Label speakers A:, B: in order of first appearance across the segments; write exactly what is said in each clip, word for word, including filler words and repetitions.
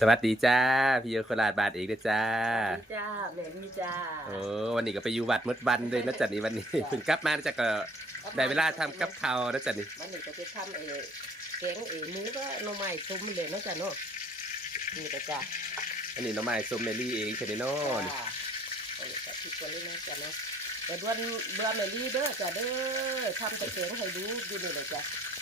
A: วัสดีจ้าพี่โยโคราชบาทเอกนะจ้า
B: จ้าแม่นี่จ้า
A: โอ้วันนี้ก็ไปอยู่วัดมดวันเลยนะจันนี่วันนี้เพิ่งกลับมาจากก็ได้เวลาทำกับข้าวนะจันนี่
B: วันนี้ก็จะทำเอแกงเอหมูก็หน่อไม้ต้มเลยนะจ้าเนาะนี่จ้ะจ้า
A: อันนี้น้องไม้ส้มเมลี่เองใช่ไหมน้องนี่
B: อันนี้ก็พริกตัวนี้นะจ้าเนาะแต่ด้วนเบื่อเมลี่เด้อจ้าเด้อทำแต่แกงให้ดูดูนี่เลยจ้า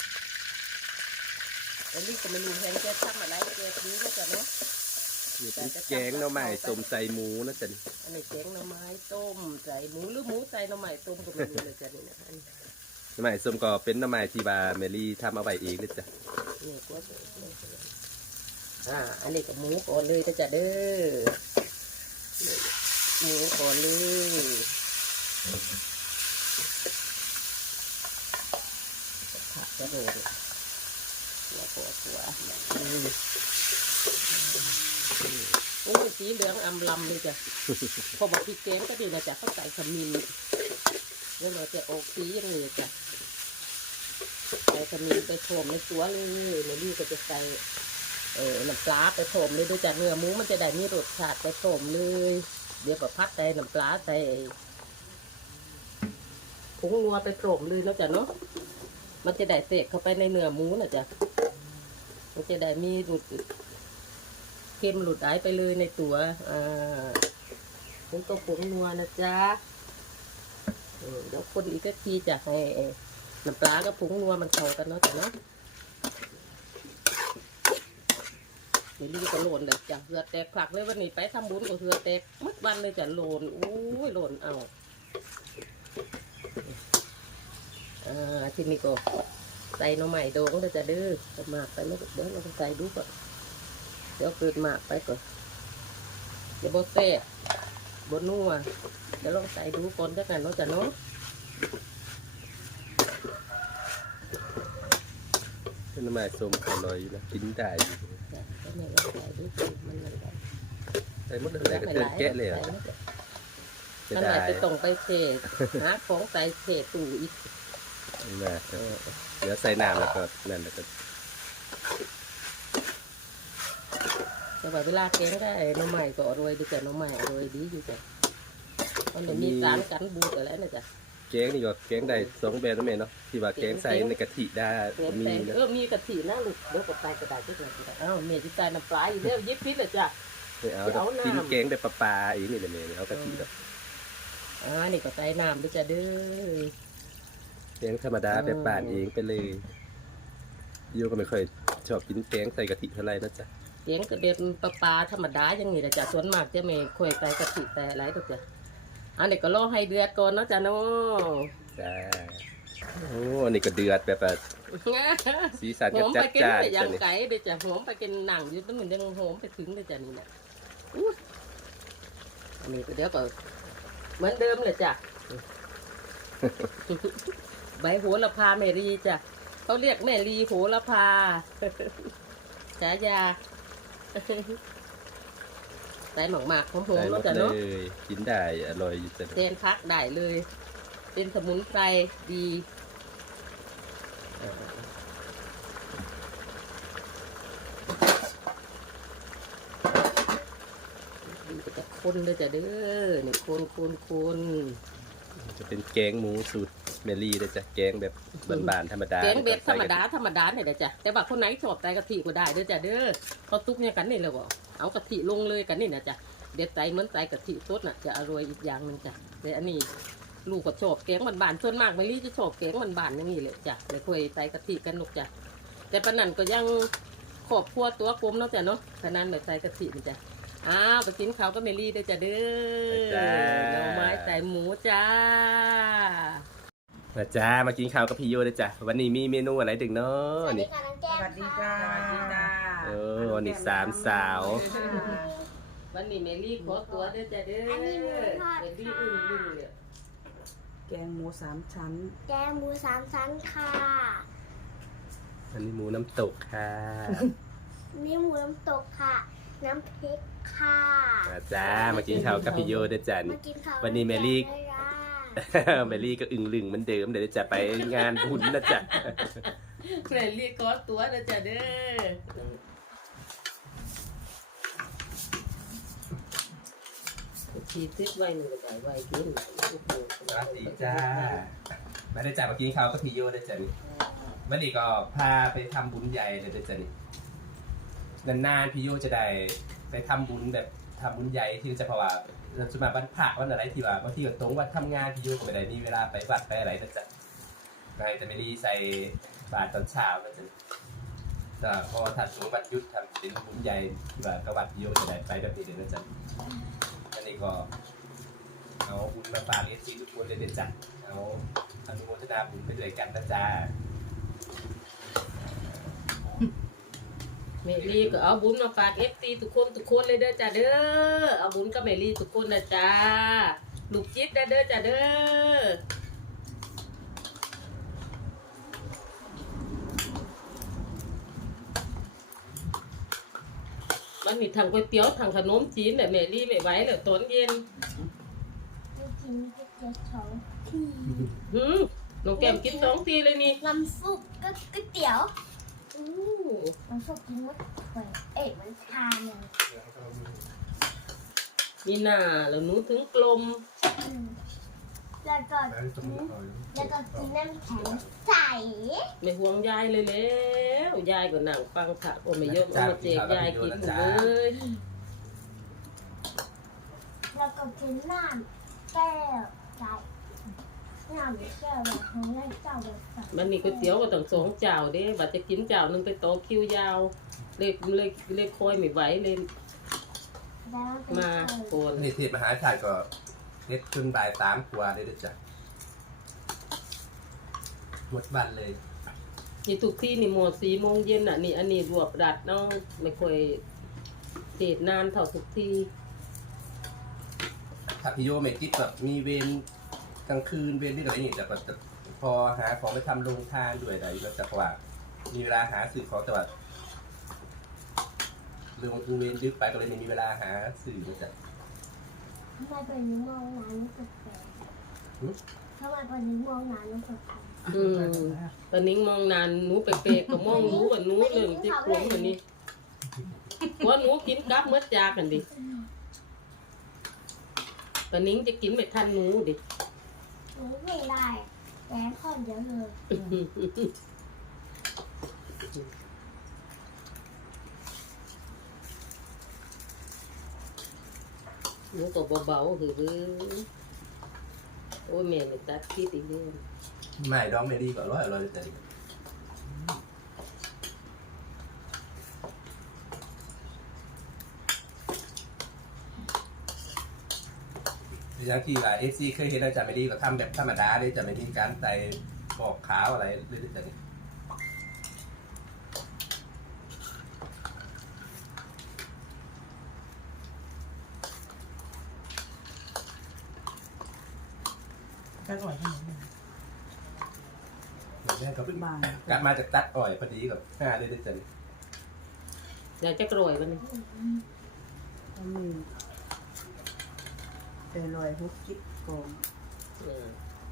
B: เมลี่ก็ไม่รู้แหงจะทำอะไรแกงนี้นะจ้าเนาะ
A: นี่เป็นแกงน้องไม้ส้มใส่หมูนะจัน
B: อันนี้แกงหน่อไม้ต้มใส่หมูหรือหมูใส่หน่อไม้ต้มก็ไม่รู้เลยจ้านี่นะ
A: น้องไม้ส้มก็เป็นน้องไม้ที่บาเมลี่ทำเอาไว้เองนะจ๊ะ
B: นี่ก็อ่าอันนี้ก็หมูก่อนเลยจ้าเด้อหมูก่อนเลยผักกระโดดหัวหัวหัวโอ้สีเหลืองอำลำเลยจ้ะพอบอกพริกแกงก็ดีนะจ้ะเขาใส่ขมิ้นแล้วเราจะออกสียังไงจ้ะใส่ขมิ้นไปโถมในตัวเลยแล้วนี่ก็จะใส่เออน้ำปลาไปโถมเลยด้วยจ้ะเนื้อหมูมันจะได้มีรสชาติไปโถมเลยเดี๋ยวก็พัดใส่น้ำปลาใส่ผงนัวไปโถมเลยแล้วจ้ะเนาะมันจะได้เสกเข้าไปในเนื้อหมูนะจ้ะมันจะได้มีรสเค็มหลุดหายไปเลยในตัวอ่าแล้วก็ผงนัวนะจ๊ะเดี๋ยวคนอีกทีจะให้น้ำปลากับผงนัวมันเข้ากันเนาะจ้ะเนาะเดี๋ยวนี้ก็โหลนเลยจ้ะเหือแตกผลักเลยวันนี้ไปทำบุญกับเหือแตกมัดวันเลยจ้ะโหลนโอ้ยโหลนเอาอ่าทีนี้ก็ใส่หน่อไม้โดงเลยจ้ะเด้อจะหมากไปไม่เดี๋ยวเราใส่ดูก่อนเดี๋ยวเกิดหมากไปก่อนเดี๋ยวโบเซ่บนนัวเดี๋ยวลองใส่ดูก่อนสักหน่อยเนาะจ้ะเนาะ
A: น้องไม้ส้มอร่อยอยู่นะกินได้อยู่
B: จ้ะแล้วแม่ลองใส่ดูมันอะไร
A: ใส่หมดเลยก็เติมแกะเลยอ่ะ
B: มันไหนไปส่งไปเศษหาของใส่เศษตู้อีก
A: นะเดี๋ยวใส่น้ำแล้วก็นั่นแล้วก็
B: แต่ว่าเวลาแกงได้น้ำใหม่ก็อร่อยดีจ้ะน้ำใหม่อร่อยดีอยู่จ้ะมันจะมีสารกันบูดอะไรนะจ้ะ
A: แกงนี่ก็แกงได้สองแบบนั่นเองเนาะที่ว่าแกงใส่ในกะทิได้
B: มีเออมีกะทินะลูกเดี๋ยวก็ใส่กระดาษที่ไหนก็ได้เอ้าเมียจะใส่น้ำปลาอยู่เดี๋ยวยิบพิษเลยจ้ะ
A: เอากินแกงได้ปลาปลาอีกนี่เลยเมย์เอากะทิแบบ
B: อ่านี่ก็ใส่น้ำด้วยจ้ะเด้อ
A: แกงธรรมดาแบบป่านเองไปเลยโยก็ไม่ค่อยชอบกินแกงใส่กะทิเท่าไรนะจ๊ะ
B: แกงกระเด็นปลาปลาธรรมดาอย่างนี้นะจ๊ะส่วนมากจะไม่ค่อยใส่กะทิแต่อะไรก็จ้ะอันนี้ก็รอให้เดือดก่อนเนาะจ้ะเนาะ
A: จ้าโอ้อันนี้ก็เดือดแบบสีสันจัดจ้าน
B: อย่างไก่เดี๋ยวจะหอมไปกินหนังอยู่ตั้งเหมือนยังหอมไปถึงเลยจ้ะนี่นะอันนี้ก็เดี๋ยวก็เหมือนเดิมเลยจ้ะใบโหระพาแมรีจ้ะเขาเรียกแมรีโหระพาฉายาใส่หมากหมากหอมๆแล้วจ้ะเนาะ
A: กินได้อร่อยอยู่จ้ะ
B: เซนพักได้เลยเป็นสมุนไพรดีจะคนเลยจ้ะเด้อนี่คนคนคน
A: จะเป็นแกงหมูสูตรเมลี่เลยจ้ะแกงแบบบานๆธรรมดา
B: แกงแบบธรรมดาธรรมดาเนี่ยจ้ะแต่ว่าคนไหนชอบใส่กะทิก็ได้เด้อจ้ะเด้อเขาตุ๊กเนี่ยกันนี่เลยบ่เอากะทิลงเลยกันนี่นะจ้ะเด็ดใส่เหมือนใส่กะทิสดน่ะจะอร่อยอีกอย่างหนึ่งจ้ะแต่อันนี้ลูกก็ชอบแกงบานๆส่วนมากเมลี่จะชอบแกงบานๆอย่างนี้เลยจ้ะไม่ค่อยใส่กะทิกันลูกจ้ะแต่ปนันก็ยังขอบครัวตัวกลมเนาะจ้ะเนาะปนันแบบใส่กะทิจ้ะอ้าวไปกินข้าวก็เมลี่ได้จ้ะเด้อหน่อไม้ใส่หมูจ้า
A: มาจ้ามากินข้าวกับพี่โยเลยจ้ะวันนี้มีเมนูอะไรดึงเนาะนี่
C: สวัสดีจ้าสวัสดีจ้า
A: เออวันนี้สามสาว
B: วันนี้เมลี่ขอตัวเด้อจ้ะเด้อเมลี่อึ้งอึ้งเนี่ย
C: แกงหมูสามชั้น
D: แกงหมูสามชั้นค่ะ
A: อันนี้หมูน้ำตกค่ะ
D: นี่หมูน้ำตกค่ะน้ำพริกค่ะ
A: มาจ้ามากินข้าวกับพี่โยเด้อจ้ะวันนี้เมลี่เมลี่ก็อึ้งลึงเหมือนเดิมเดี๋ยวจะไปงานบุญนะจ๊ะ
B: เมลี่ขอตัวเด้อจ้ะเด้อชีติดไว้หนึ่งได้ไว้กิน
A: สวัสดีจ้าไม่ได้จ่ายมากินข้าวก็พี่โยได้จ้ะนี่วันนี้ก็พาไปทำบุญใหญ่เลยได้จ้ะนี่นานๆพี่โยจะได้ไปทำบุญแบบทำบุญใหญ่ที่จะเพราะว่าเราจะมาบรรพะวันอะไรที่ว่าบางทีก็ตรงวันทำงานพี่โยก็ไม่ได้มีเวลาไปวัดไปอะไรนะจ๊ะนายจะไม่ได้ใส่บาตรตอนเช้านะจ๊ะแต่พอถ้าถึงวันหยุดทำเป็นบุญใหญ่ที่ว่าก็วัดพี่โยจะได้ไปแบบนี้เลยนะจ๊ะอันนี้ก็เอาบุญมาฝากเอฟซีทุกคนเลยเด็ดจ้ะเอาอนุโมทนาบุญไปด้วยกันนะจ๊ะ
B: เมลี่ก็เอาบุญมาฝากเอฟซีทุกคนทุกคนเลยเด้อจ้าเด้อเอาบุญกับเมลี่ทุกคนนะจ้าลูกจิตเด้อเด้อจ้าเด้อมันมีทางก๋วยเตี๋ยวทางขนมจีนแต่เมลี่ไม่ไหวเลยตอนเย็น
D: ไม่กินก๋วยเตี๋ยวสองที
B: หืมน้องแก้มกินสองทีเลยนี่
D: น้ำซุปก็ก๋วยเตี๋ยว
B: อู้
D: น้ำซุปกินหมดเลยเอ๊ะมันทานเลย
B: มีหน้าแล้วหนูถึงกลม
D: อืมแล้วก็แล้วก็กินน้ำแข็งใส
B: ไม่ห่วงยายเลยแล้วยายก็นั่งฟังผักโอ้ไม่เยอะเอามาเจกยายกินหมดเลย
D: แล้วก็กินน้ำแก้วใสน้ำแก้วแบบของเล่นเจ้าแบบใส
B: มันมีก๋วยเตี๋ยวก็ต้องสองเจ้าเด้ว่าจะกินเจ้าหนึงไปต่อคิวยาวเลยเลยเลยคอยไม่ไหวเลย
D: แล้วเป็น
B: มา
D: ไง
B: โกน
A: นี่เทศมหาชาติก็เน็ตจนบ่ายสามกว่าเลยนะจ๊ะหมดบันเลย
B: นี่ทุกที่นี่หมดสี่โมงเย็นอ่ะนี่อันนี้รวบรัดเนาะไม่ค่อยเทศนานเท่าทุกที่
A: ถ้าพี่โยไม่คิดแบบมีเวรกลางคืนเวรที่อะไรอย่างเงี้ยแต่แบบพอหาของไปทำโรงทานด้วยอะไรก็จะว่ามีเวลาหาสื่อของแต่ว่าเรื่องเวรดึกไปก็เลยไม่มีเวลาหาสื่อนะจ๊ะ
D: ทำไมเป็นนิ้วมองหนานิ้วแปลก
A: หึ
D: ๆทำไมเป็นนิ้วมองหนานิ้วแปลก
B: อืมตอนนี้มองนานหนูเป๊ะๆก็มองหนูกับหนูเรื่องที่ขวงอันนี้ว่าหนูกินกับเมื่อจากกันดิตอนนี้จะกินไม่ทันหนูดิ
D: ๆหนูไม่ได้แหวนข้อนเดียวเลย
B: หนูตัวเบาๆคือเว้ยโอ้ยแม่ไม่ตัดคิดอีกเรื่อง
A: ไม่ดองไม่ดีกว่าร้อยอร่อยแต่ดิอย่างที่หลายเอฟซีเคยเห็นอาจารย์ไม่ดีก็ทำแบบธรรมดาเลยจะไม่มีการใส่บอกขาวอะไรเลยแต่นี่
C: อร่อยขนาดนี้
A: แม่ก็เพิ่ง
C: บาง
A: กลับมาจากตัดอ่อยพอดีกับห้าเลยด้วยจัน
B: อยากจะกรวยวันนี้
C: ก็มีเอร่อยฮุกจิ๊กโกง
B: เออ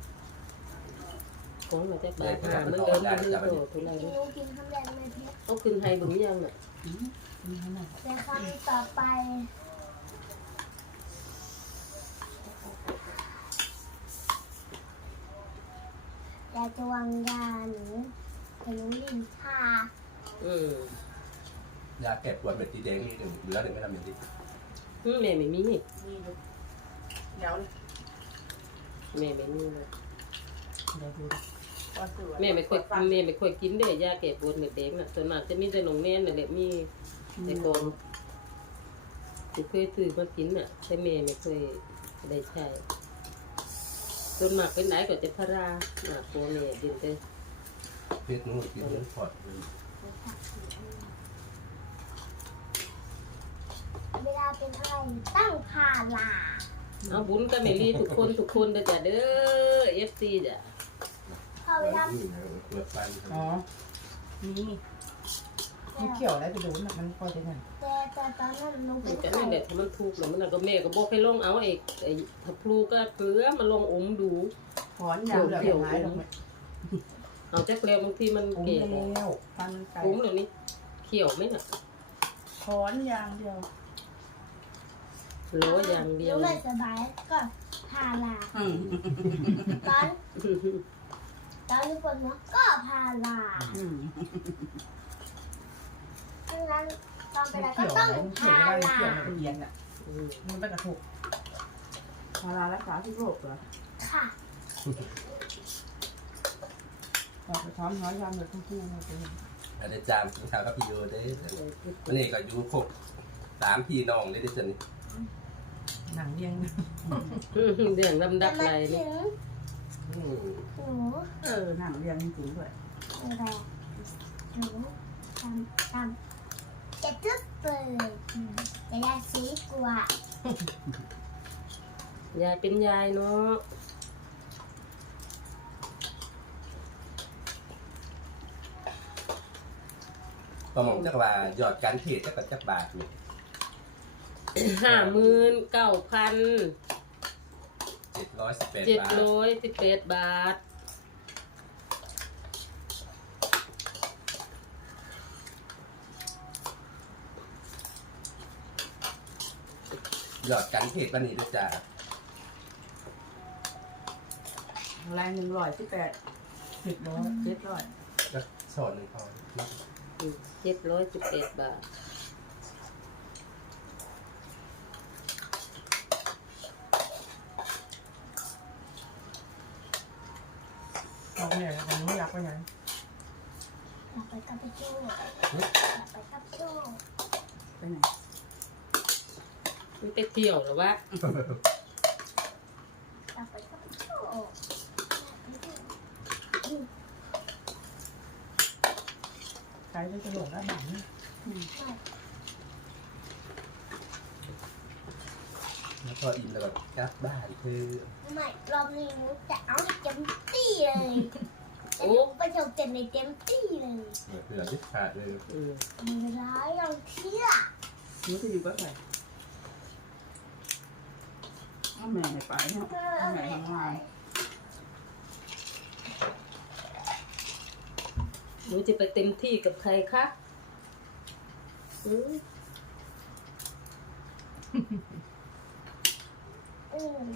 B: ของมาจากบาทหามันเดินมันเดินโตทุไร
D: กินหนูกินคำแรกไม่เผ็ด
B: เอาขึ้นไทยบุญยังอ่ะ
C: มีขนาด
D: แต่คำต่อไปอยากจะวางยาหนูแต่หนูลิ้นชา
B: อืม
A: ยาแก้ปวดเม็ดสีแดงนี่หนึ่งเหลือหนึ่งไม่ทำอย่างนี้
B: อืมแม่ไม่มีนี่
C: นี่ดูเดี๋ยว
B: แม่ไม่มีเลย
C: เดี๋ยวดูว่าสวย
B: แม่ไม่ค่อยกินแม่ไม่ค่อยกินเด้ยาแก้ปวดเม็ดแดงน่ะส่วนมากจะมีแต่หนองแน่นน่ะแหละมีแต่กองที่เคยถือมากินน่ะแต่แม่ไม่เคยได้ใช้ส่วนมากเป็นไหนก็จะพาราหนักตัวแม่ดินเต้
A: เพชรนู้นกินเนื้อปอด
D: เวลาเป็นอะไรตั้งพาลา
B: เอาบุญกับเมลี่ทุกคนทุกคนเด้อจ้ะเด้อเอฟซีจ้ะ
D: พอเวลา
A: เปิดฟัน
C: อ๋อนี่มันเขียวอะไรไปดูน่ะมันพอจะเห็น
D: แต่แต่ตอนนั้นหนู
B: มั
D: เป็น น
B: ก็
D: ไข้
B: นั่นแหละถ้ามันถูกแล้วมันน่ะก็แม่ก็บอกให้ลองเอาไอ้ไอ้ถ้าพลูก็เกลือมาลองอมดู
C: ถอนยาวเหลือแบบไหนหรอกไหม
B: เอาจักแล้วบางทีมัน
C: ผม
B: เก๋
C: แล้วฟันไก่
B: คุ้มเดี๋ยวนี้เขียวไหมน่ะ
C: ถอนยางเดียว
B: โหลอย่างเดียว
D: ไม่สบายก็พาลา
C: อืม
D: ตอนตอนที่ปวดหัวก็พาลา
C: อืม
D: เพราะฉะนั้นตอนไปไหนก็
C: เขียว
D: ต้อง
C: อะไรเขียว
D: พา
C: อะไร
D: ลา
C: เขียวละเอียดอ่ะ
B: อืม
C: มันเป็นกระทุกพารารักษาทุกโรคเหรอ
D: ค่ะ
C: พอไปท้อมน้อยยำเลยทั้งคู่เลยเป็น
A: อาจารย์จามกินข้าวกับพี่โยได้วันนี้ก็อยู่ครบสามพี่น้องเลยได้อจ้ะนี่
C: หนังเรียง
B: เรื่องลำดั
D: จะ
B: บ
D: มา
B: อะไร
D: ถึ
B: นี่
D: ง
A: อืม
D: หนู
C: เออหนังเรียงจริงๆด้วย
D: อะไรหนูทำทำจะตึ๊บเลยจะได้สีกว่าย
B: ายเป็นยายเนาะ
A: ก็มองจักว่าหยอดการเทศจักกับจักบาทนี่
B: ห้าหมื่นเก้าพัน
A: เจ็ดร้อยสิบแปด
B: เจ็ด
A: บาท
B: ร้อยสิบแปดบาท
A: หยอดการเทศวันนี้ด้วยจ้า
C: แรงหนึ่งร้อยสิบแปดสิบร้อยเจ็ดร้อย
A: ก็สอนหนึ่งพอ
B: เจ็ดร้อยสิบแปดบาท
C: เอาเนี่ยมันไม่อยากไปไหน
D: อยากไปกับพี่โจ้อยากไปกับพี่โจ้
C: ไปไหน
B: มันไปเที่ยวหรือวะ
D: อยากไปกับพี่โจ้
C: ใครจะหลงด้านหลัง
A: แล้วก็อิ่มแล้วก็กลับบ้านคือ
D: ไม่รอบนี้หนูจะเอาให้เต็มที่เลย
B: โอ้
D: ไปเที่ยวเต็มในเต็มที่เลย
A: เหลือที่ขาดเลย
B: อืม
D: มีเวลาให้เราเที่ยว
C: หนูจะอยู่กับใครเอาแม่ให้ไปเนาะเอาแม่ทำงาน
B: หนูจะไปเต็มที่กับใครคะอืม
D: อืม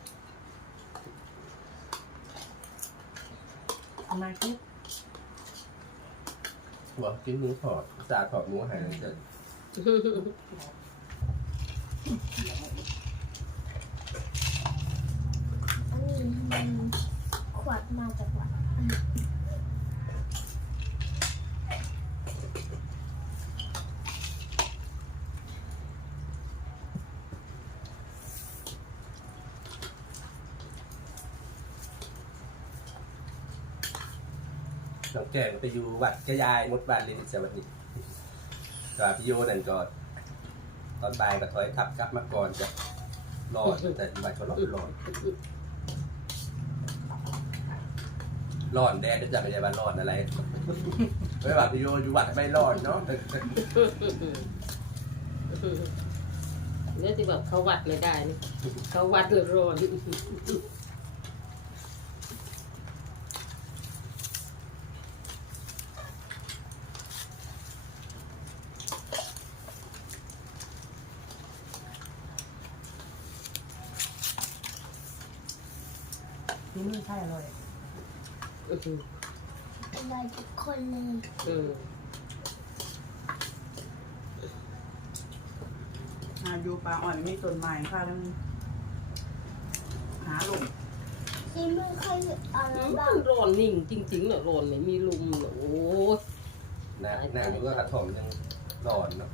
C: เอามาคิด
A: หัวกินหมูถอดจาถอดหมูหายเลยจ้ะ
D: อันนี้มันขวดมาจากวัด
A: น้องแก้มไปอยู่วัดกระยายมดบ้านเลยจ้ะวันนี้ก็พี่โยนั่นก็ตอนบ่ายก็ถอยขับกลับมาก่อนจ้ะรอดแต่ที่วัดก็รอดรอดร้อนแดดจะไม่ใช่ว่าร้อนอะไรไม่ว่าพี่โยอยู่วัดไม่ร้อนเนาะ
B: เนี่ยที่แบบเขาวัดไม่ได้นี่เขาวัดเลยร้อน
C: นี่มือใช่เลย
B: อืม
D: อะไรทุกคนเลย
B: อืม
C: หาอยู่ปลาอ่อนมีต้นไม้ค่ะแล้วหาลง
D: ที่มือเคยอะไร
B: อืม
D: บ้าง
B: ร้อนนิ่งจริงๆเนอะร้อนไม่มีลมเนอะโอ้ย
A: หน้าหน้ามันก็กระถมยังร้อนเนาะ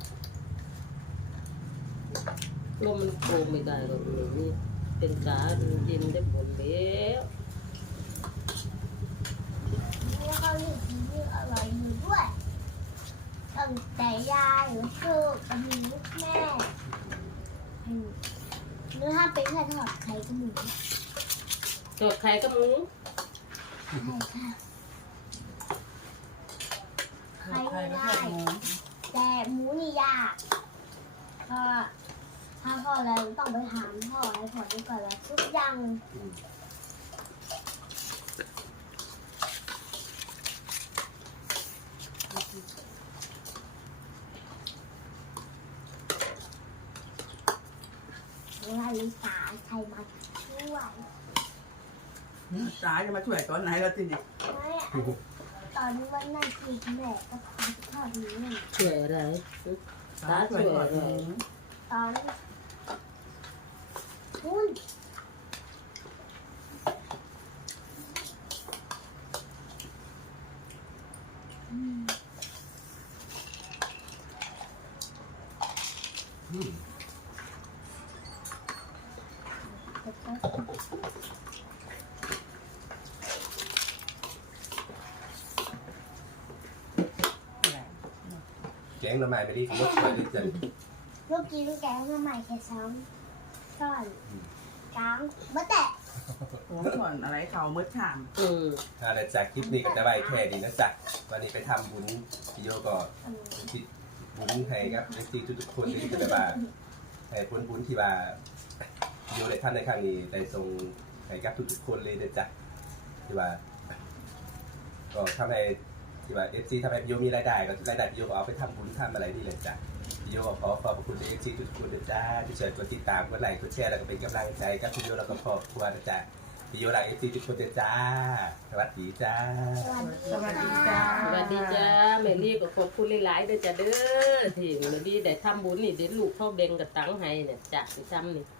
B: ลมมันโกงไม่ได้หรอกนี่เป็นกาเย็นได้ผลแล้ว
D: แล้วเขาเรียกที่มืออร่อยอยู่ด้วยตั้งแต่ยายหรือเธอกับหนูแม่อืมหรือถ้าเป็นแค่ทอดไข่กับหมู
B: จดไข่กับหมู
D: ใช่ค่ะ
C: ใครก็แค่มอง
D: แต่หมูนี่ยากเพราะถ้าพ่ออะไรต้องไปถามพ่อให้พ่อดูก่อนว่าทุกอย่าง
A: อืม
D: ลาลิสาใครมาช่วย
C: ตาจะมาช่วยตอนไหนแล้วทีนี้
D: ไม่ตอนวันนั้นคือแม่ก็ทำทอดนี้
B: ช่วยอะไร
C: ตาช่วยก่อน
D: ตอนคุณ
A: อืม แกงหน่อไม้ไม่ดีผมว่าช่วยด้วยจ้ะ
D: เมื่อกี้แกงมาใหม่แค่ซ้ำซ่อนกลางมะแตะ
C: หัวส่วนอะไรเขาเมื่อถาม
B: อืม
A: เอาละจากคลิปนี้ก็จะไว้แค่นี้นะจ๊ะวันนี้ไปทำบุญพี่โยก็
D: อืม
A: ที่บุญให้ครับเอฟซีทุกๆคนที่จะแบบว่าให้ผลบุญที่ว่าพี่โยได้ท่านในครั้งนี้ได้ส่งให้กับทุกๆคนเลยนะจ๊ะที่ว่าก็ทำให้ที่ว่าเอฟซีทำให้พี่โยมีรายได้ก็รายได้พี่โยก็เอาไปทำบุญทำอะไรนี่เลยจ้ะพี่โยก็ขอขอบพระคุณเอฟซีทุกๆคนนะจ๊ะที่ช่วยกดติดตามกดไลค์กดแชร์แล้วก็เป็นกำลังใจกับพี่โยแล้วก็ครอบครัวนะจ๊ะพี่โยรักเอฟซีทุกคนนะจ้าสวัสดีจ้า
D: สวัสดีค่ะ
B: สวัสดีจ้าแม่ลี่ก็ขอบคุณหลายๆเด้อจ้ะเด้อที่แม่ลี่ได้ทำบุญนี่เด็ดลูกเข้าเบงกับตังให้เนี่ยจ้ะที่ทำนี่